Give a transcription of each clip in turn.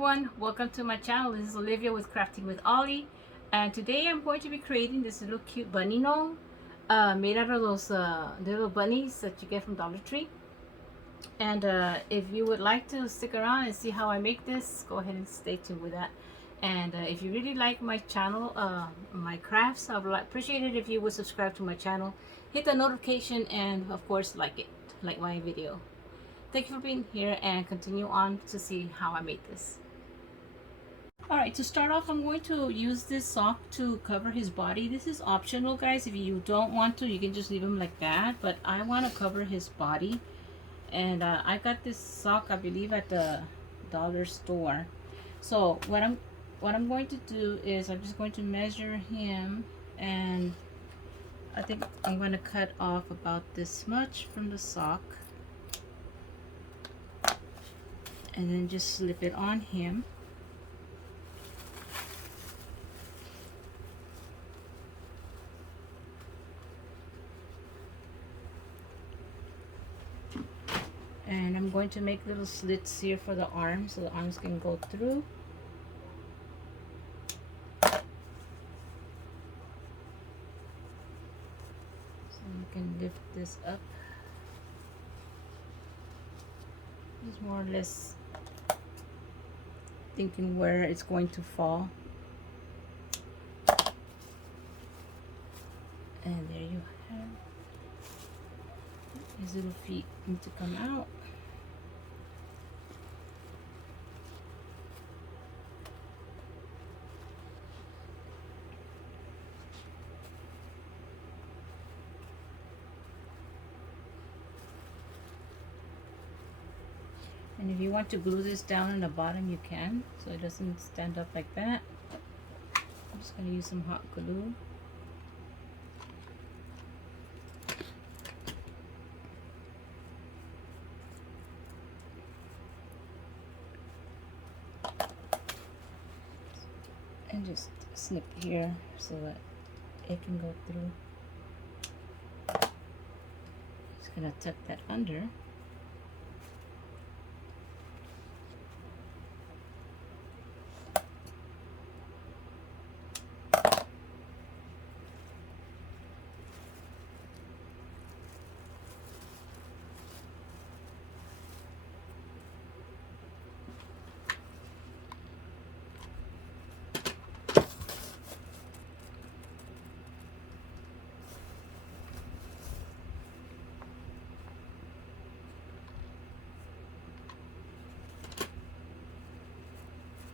Everyone, welcome to my channel. This is Olivia with Crafting with Ollie, and today I'm going to be creating this little cute bunny gnome made out of those little bunnies that you get from Dollar Tree. And if you would like to stick around and see how I make this, go ahead and stay tuned with that. And if you really like my channel, my crafts, I would appreciate it if you would subscribe to my channel, hit the notification, and of course like my video. Thank you for being here, and continue on to see how I made this. Alright, to start off, I'm going to use this sock to cover his body. This is optional, guys. If you don't want to, you can just leave him like that. But I want to cover his body. And I got this sock, I believe, at the dollar store. So what I'm going to do is I'm just going to measure him, and I think I'm going to cut off about this much from the sock. And then just slip it on him. And I'm going to make little slits here for the arms so the arms can go through. So you can lift this up. Just more or less thinking where it's going to fall. And there you have his little feet need to come out. And if you want to glue this down in the bottom, you can, so it doesn't stand up like that. I'm just going to use some hot glue. And just snip here so that it can go through. Just going to tuck that under.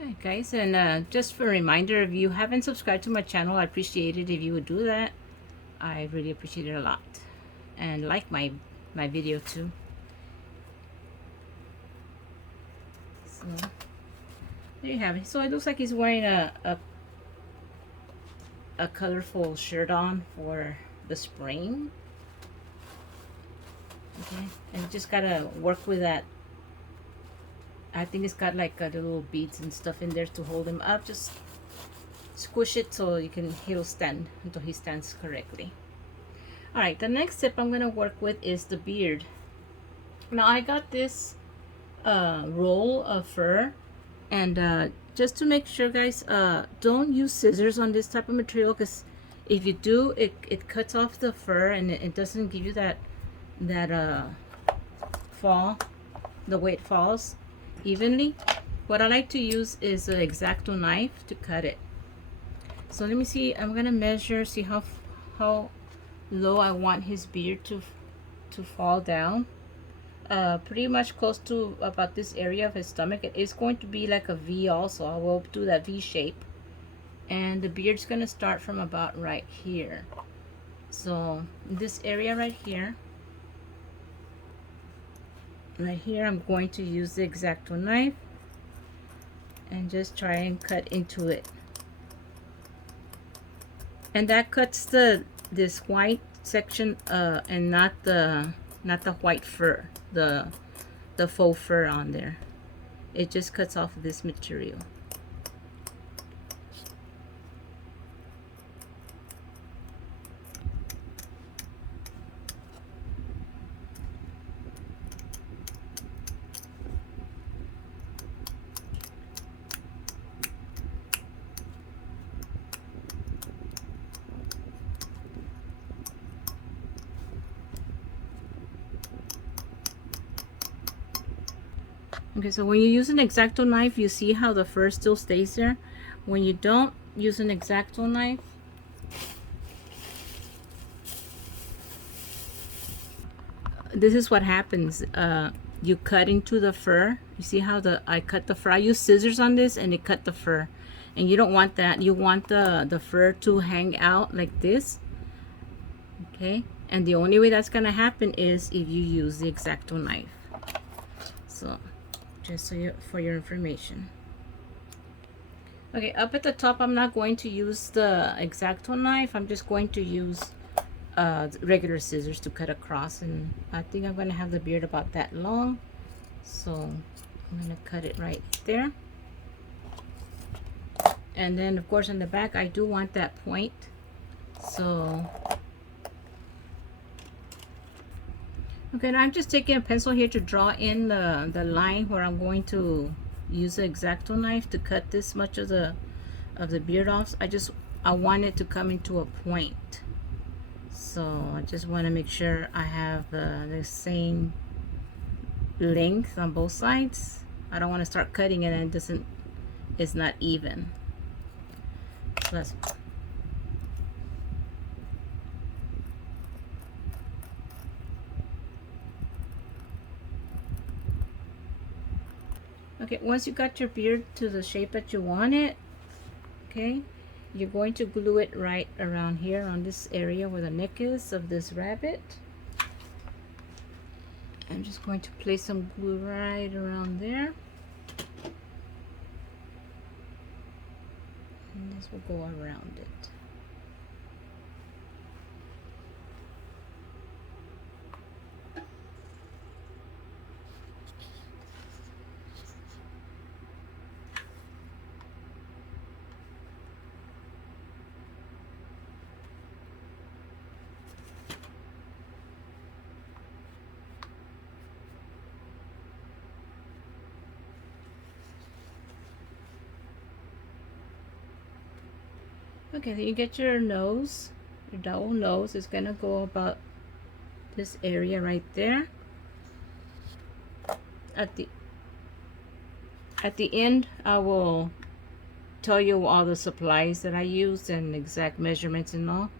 Alright guys, and just for a reminder, if you haven't subscribed to my channel, I appreciate it if you would do that. I really appreciate it a lot. And like my video too. So there you have it. So it looks like he's wearing a colorful shirt on for the spring. Okay, and you just gotta work with that. I think it's got like little beads and stuff in there to hold him up. Just squish it so he'll stand until he stands correctly. All right, the next step I'm gonna work with is the beard. Now I got this roll of fur, and just to make sure, guys, don't use scissors on this type of material, because if you do, it cuts off the fur and it doesn't give you that fall, the way it falls evenly. What I like to use is an X-Acto knife to cut it. So let me see, I'm gonna measure, see how low I want his beard to fall down. Pretty much close to about this area of his stomach. It is going to be like a V also. I will do that V shape, and the beard's gonna start from about right here. So this area right here, I'm going to use the X-Acto knife and just try and cut into it. And that cuts this white section and not the white fur, the faux fur on there. It just cuts off this material. Okay, so when you use an X-Acto knife, you see how the fur still stays there. When you don't use an X-Acto knife, this is what happens. You cut into the fur. You see how I cut the fur. I use scissors on this and it cut the fur. And you don't want that. You want the fur to hang out like this. Okay, and the only way that's gonna happen is if you use the X-Acto knife. So just so for your information. Okay, up at the top I'm not going to use the X-Acto knife. I'm just going to use regular scissors to cut across, and I think I'm gonna have the beard about that long, so I'm gonna cut it right there. And then of course on the back I do want that point, so okay, now I'm just taking a pencil here to draw in the line where I'm going to use the X-Acto knife to cut this much of the beard off. I want it to come into a point, so I just want to make sure I have the same length on both sides. I don't want to start cutting it and it's not even. So that's okay. Once you got your beard to the shape that you want it, okay, you're going to glue it right around here on this area where the neck is of this rabbit. I'm just going to place some glue right around there, and this will go around it. Okay, then you get your nose. Your double nose is gonna go about this area right there. At the end, I will tell you all the supplies that I used and exact measurements and all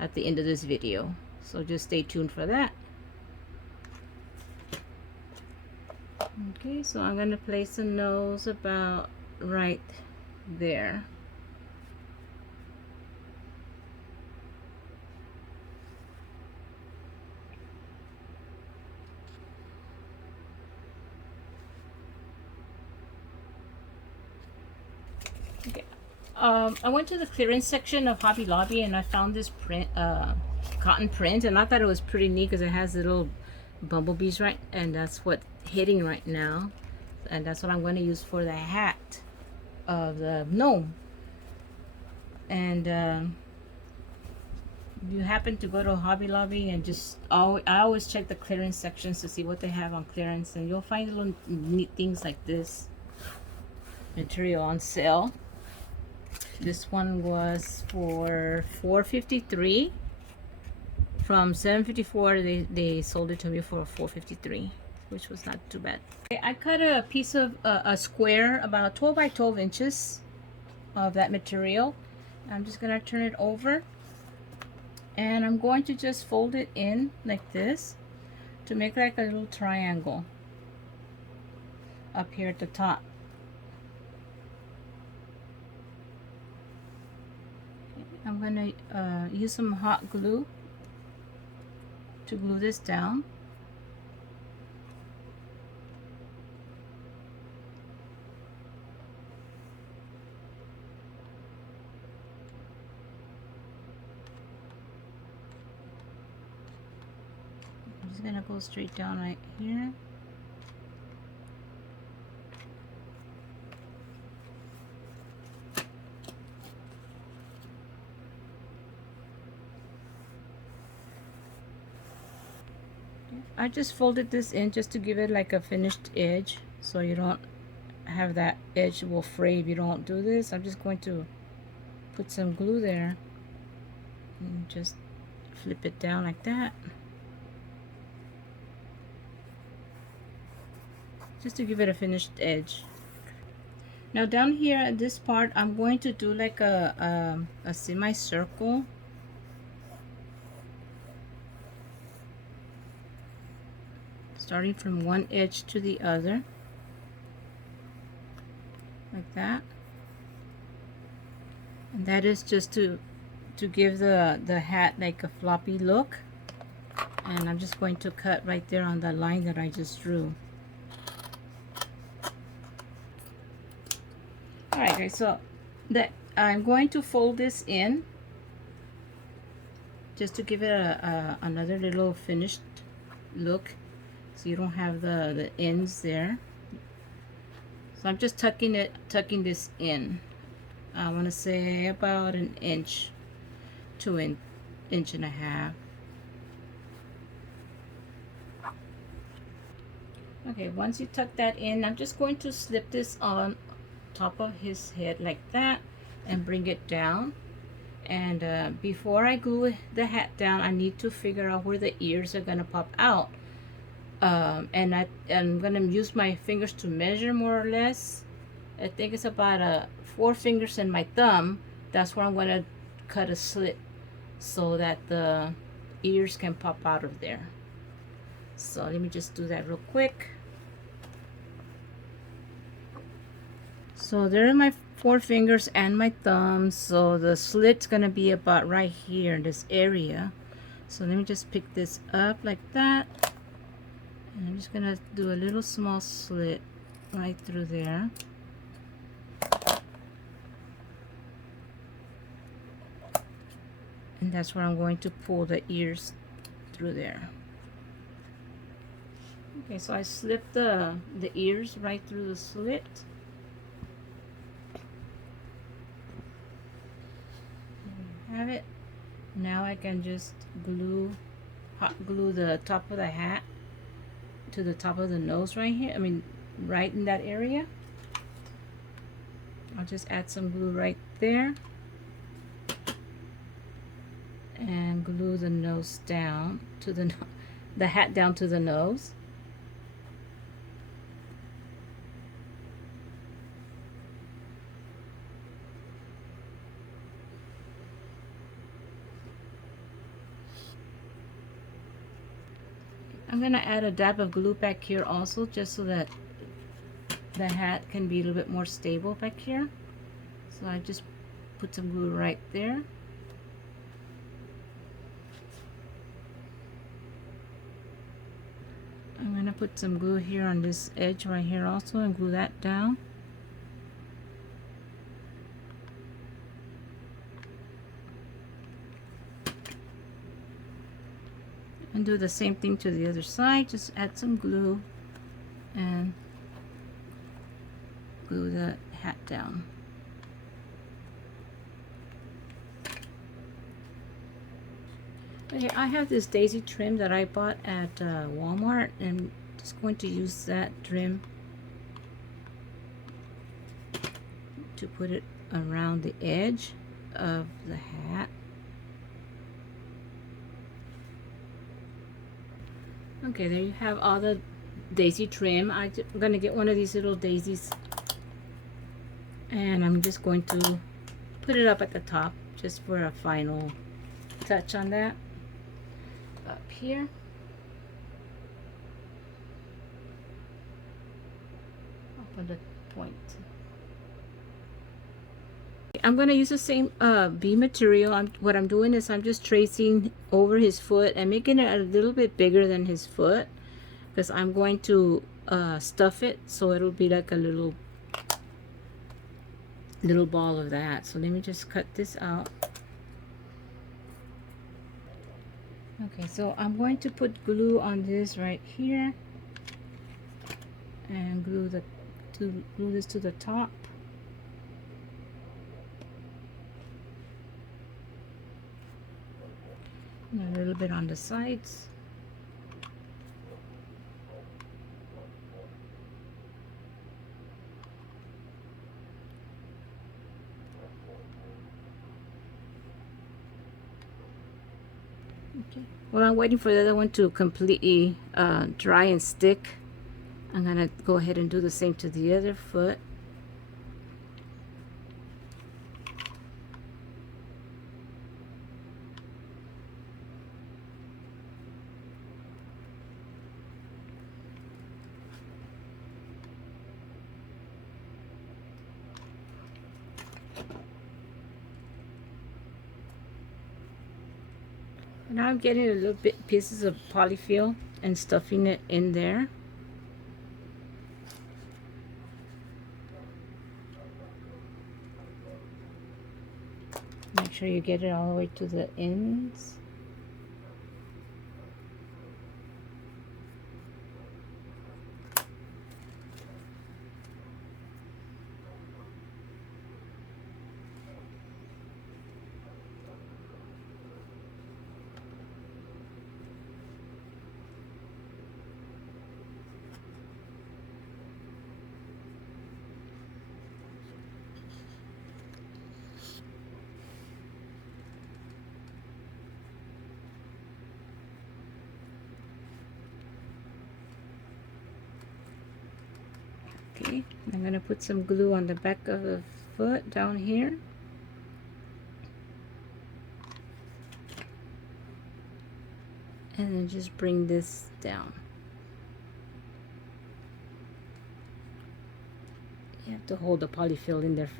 at the end of this video. So just stay tuned for that. Okay, so I'm gonna place the nose about right there. Okay. I went to the clearance section of Hobby Lobby and I found this print, cotton print, and I thought it was pretty neat because it has little bumblebees, right? And that's what's hitting right now, and that's what I'm going to use for the hat of the gnome. And you happen to go to Hobby Lobby and I always check the clearance sections to see what they have on clearance, and you'll find little neat things like this material on sale. This one was for $4.53. From $7.54 they sold it to me for $4.53, which was not too bad. I cut a piece of a square about 12 by 12 inches of that material. I'm just gonna turn it over, and I'm going to just fold it in like this to make like a little triangle up here at the top. I'm gonna use some hot glue to glue this down. I'm just gonna go straight down right here. I just folded this in just to give it like a finished edge, so you don't have that edge will fray if you don't do this. I'm just going to put some glue there and just flip it down like that. just to give it a finished edge. Now down here at this part, I'm going to do like a semicircle. Starting from one edge to the other. Like that. And that is just to give the hat like a floppy look. And I'm just going to cut right there on the line that I just drew. Alright guys, so that I'm going to fold this in just to give it another little finished look, so you don't have the ends there. So I'm just tucking this in. I want to say about an inch to an inch and a half. Okay, once you tuck that in, I'm just going to slip this on top of his head like that and bring it down. And before I glue the hat down, I need to figure out where the ears are gonna pop out. And I'm gonna use my fingers to measure more or less. I think it's about 4 fingers and my thumb. That's where I'm gonna cut a slit so that the ears can pop out of there. So let me just do that real quick. So there are my 4 fingers and my thumb. So the slit's gonna be about right here in this area. So let me just pick this up like that. And I'm just gonna do a little small slit right through there. And that's where I'm going to pull the ears through there. Okay, so I slipped the ears right through the slit. Have it. Now I can just hot glue the top of the hat to the top of the nose right here. I mean, right in that area. I'll just add some glue right there and glue the nose down to the hat down to the nose. I'm gonna add a dab of glue back here also, just so that the hat can be a little bit more stable back here. So I just put some glue right there. I'm gonna put some glue here on this edge right here also and glue that down. And do the same thing to the other side. Just add some glue and glue the hat down. Okay, I have this daisy trim that I bought at Walmart, and I'm just going to use that trim to put it around the edge of the hat. Okay, there you have all the daisy trim. I'm gonna get one of these little daisies and I'm just going to put it up at the top just for a final touch on that. Up here. Up on the point. I'm going to use the same B material. What I'm doing is I'm just tracing over his foot and making it a little bit bigger than his foot, because I'm going to stuff it so it'll be like a little ball of that. So let me just cut this out. Okay, so I'm going to put glue on this right here and glue this to the top. And a little bit on the sides. Okay. Well, I'm waiting for the other one to completely dry and stick. I'm gonna go ahead and do the same to the other foot. Now I'm getting a little bit pieces of polyfill and stuffing it in there. Make sure you get it all the way to the ends. Okay, I'm gonna put some glue on the back of the foot down here. And then just bring this down. You have to hold the polyfill in there.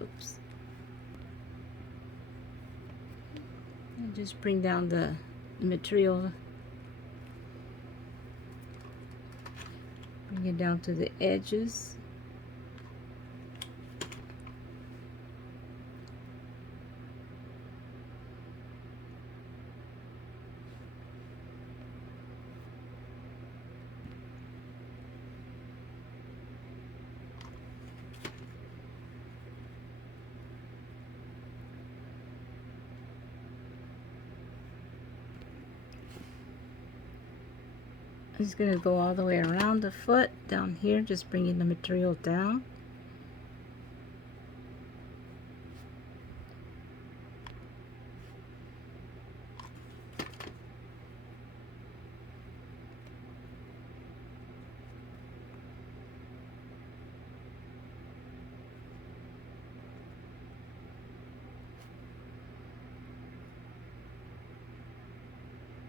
Oops. And just bring down the material. Bring it down to the edges. I'm just going to go all the way around the foot down here, just bringing the material down.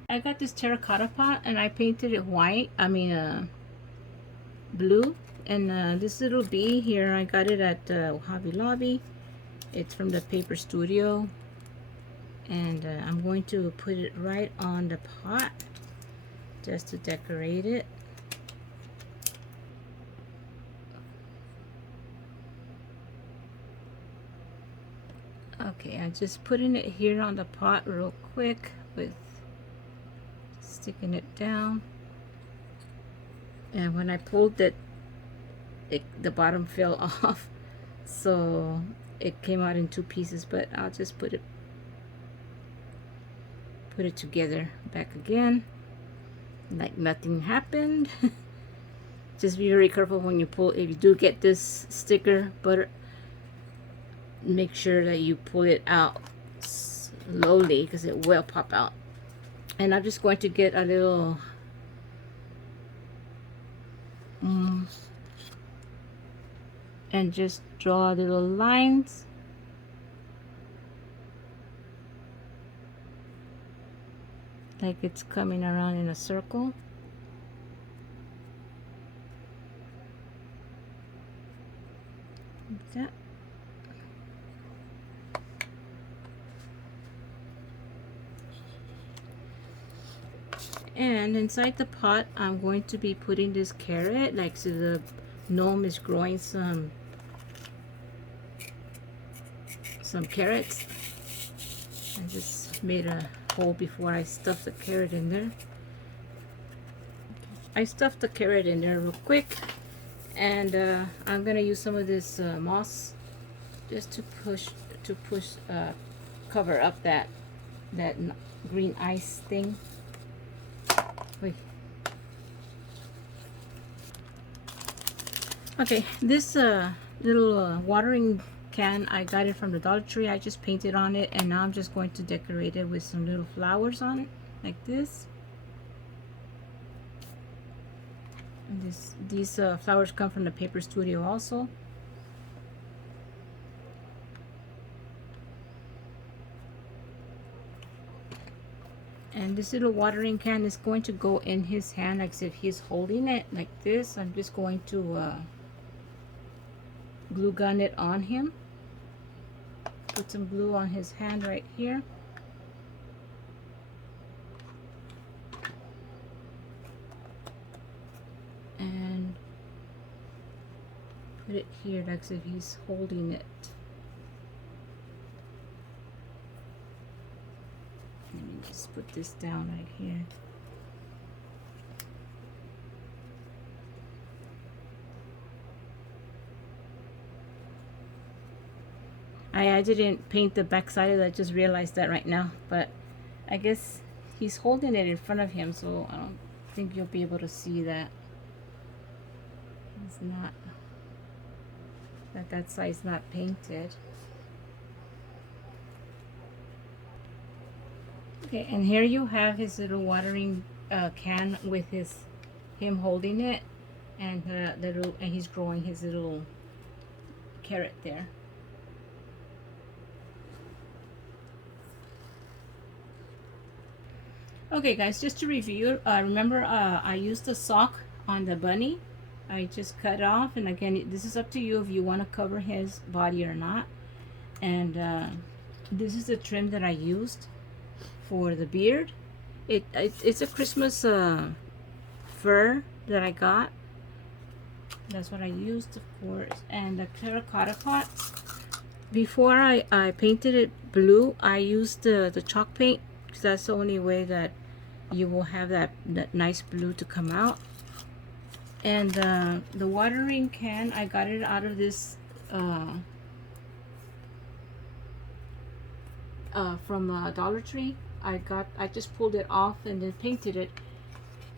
I got this terracotta pot and I painted it white, blue. And this little bee here, I got it at Hobby Lobby. It's from the Paper Studio. And I'm going to put it right on the pot just to decorate it. Okay, I'm just putting it here on the pot real quick with sticking it down. And when I pulled it, the bottom fell off, so it came out in two pieces, but I'll just put it together back again like nothing happened. Just be very careful when you pull. If you do get this sticker, but make sure that you pull it out slowly because it will pop out. And I'm just going to get a little and just draw little lines. Like it's coming around in a circle. Like that. And inside the pot, I'm going to be putting this carrot. Like, so the gnome is growing some carrots. I just made a hole before I stuffed the carrot in there. I stuffed the carrot in there real quick, and I'm gonna use some of this moss just to cover up that green ice thing. Wait. Okay, this little watering can, I got it from the Dollar Tree. I just painted on it, and now I'm just going to decorate it with some little flowers on it, like this. And these flowers come from the paper studio also. And this little watering can is going to go in his hand, like if he's holding it like this. I'm just going to glue gun it on him. Put some glue on his hand right here. And put it here, like if he's holding it. Let me just put this down right here. I didn't paint the back side of that, I just realized that right now, but I guess he's holding it in front of him, so I don't think you'll be able to see that. It's not, that side's not painted. Okay, and here you have his little watering can with him holding it, and and he's growing his little carrot there. Okay guys, just to review, remember I used the sock on the bunny. I just cut off, and again, this is up to you if you want to cover his body or not. And this is the trim that I used for the beard. It's a Christmas fur that I got. That's what I used, of course. And the terracotta pot. Before I painted it blue, I used the chalk paint, because that's the only way that you will have that nice blue to come out. And the watering can, I got it out of this from Dollar Tree. I just pulled it off and then painted it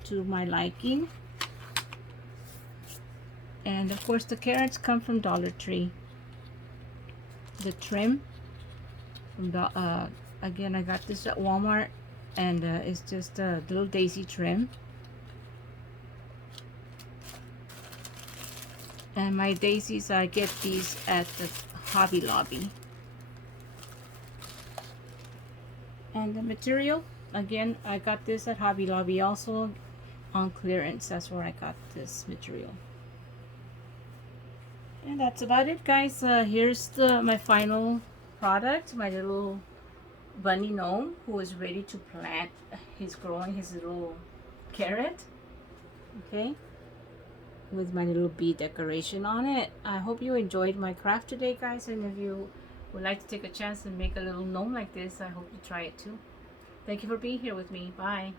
to my liking. And of course the carrots come from Dollar Tree. The trim from the again, I got this at Walmart, and it's just a little daisy trim. And my daisies, I get these at the Hobby Lobby. And the material, again, I got this at Hobby Lobby also on clearance. That's where I got this material. And that's about it, guys. Here's my final product, my little bunny gnome who is ready to plant. He's growing his little carrot, okay, with my little bee decoration on it. I hope you enjoyed my craft today, guys, and if you would like to take a chance and make a little gnome like this, I hope you try it too. Thank you for being here with me. Bye.